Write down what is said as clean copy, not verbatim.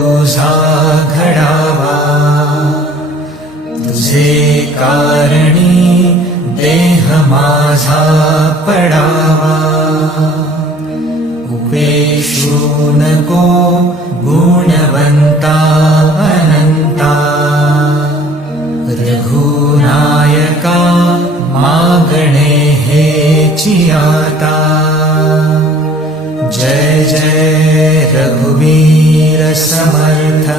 तुझा घडावा, तुझे कारणी देह माझा पडावा. उपेशू नको गुणवंता अनंता, रघुनायका मागणे हेची आता. जय जय रघुवीर समर्थ.